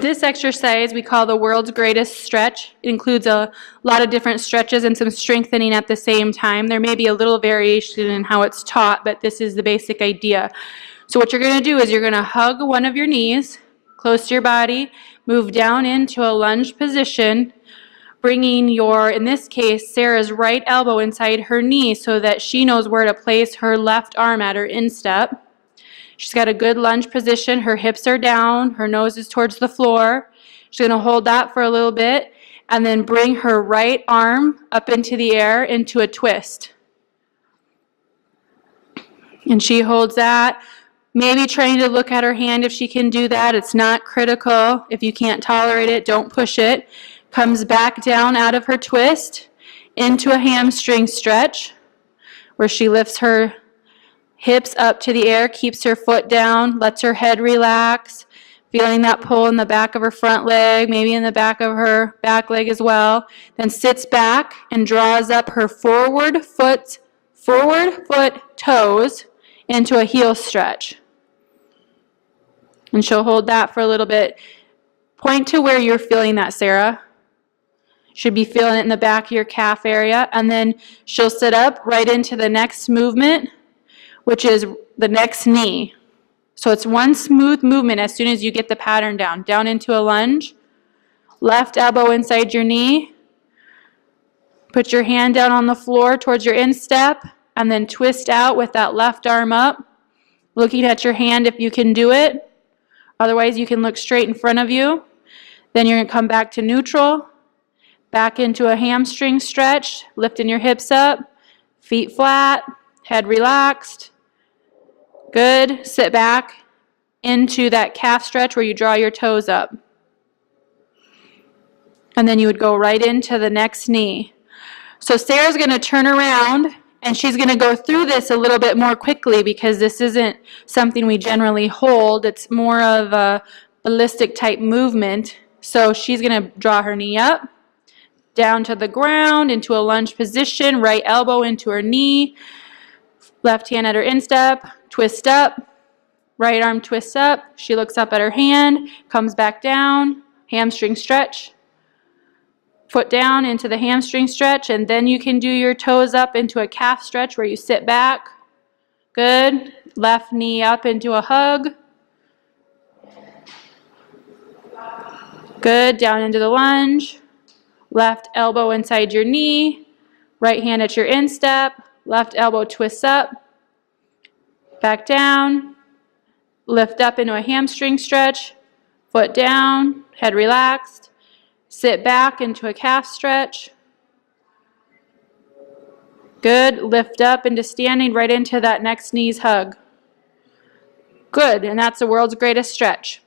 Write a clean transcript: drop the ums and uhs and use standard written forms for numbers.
This exercise we call the world's greatest stretch. It includes a lot of different stretches and some strengthening at the same time. There may be a little variation in how it's taught, but this is the basic idea. So what you're going to do is you're going to hug one of your knees close to your body, move down into a lunge position, bringing your, in this case, Sarah's right elbow inside her knee so that she knows where to place her left arm at her instep. She's got a good lunge position. Her hips are down. Her nose is towards the floor. She's going to hold that for a little bit and then bring her right arm up into the air into a twist. And she holds that. Maybe trying to look at her hand if she can do that. It's not critical. If you can't tolerate it, don't push it. Comes back down out of her twist into a hamstring stretch where she lifts her hips up to the air, keeps her foot down, lets her head relax, feeling that pull in the back of her front leg, maybe in the back of her back leg as well. Then sits back and draws up her forward foot toes into a heel stretch. And she'll hold that for a little bit. Point to where you're feeling that, Sarah. Should be feeling it in the back of your calf area. And then she'll sit up right into the next movement, which is the next knee. So it's one smooth movement as soon as you get the pattern down. Down into a lunge, left elbow inside your knee, put your hand down on the floor towards your instep, and then twist out with that left arm up, looking at your hand if you can do it. Otherwise, you can look straight in front of you. Then you're going to come back to neutral, back into a hamstring stretch, lifting your hips up, feet flat, head relaxed. Good. Sit back into that calf stretch where you draw your toes up. And then you would go right into the next knee. So Sarah's going to turn around and she's going to go through this a little bit more quickly because this isn't something we generally hold. It's more of a ballistic type movement. So she's going to draw her knee up, down to the ground, into a lunge position, right elbow into her knee, left hand at her instep, twist up, right arm twists up, she looks up at her hand, comes back down, hamstring stretch, foot down into the hamstring stretch, and then you can do your toes up into a calf stretch where you sit back. Good. Left knee up into a hug. Good. Down into the lunge. Left elbow inside your knee. Right hand at your instep. Left elbow twists up. Back down. Lift up into a hamstring stretch. Foot down. Head relaxed. Sit back into a calf stretch. Good. Lift up into standing right into that next knee's hug. Good. And that's the world's greatest stretch.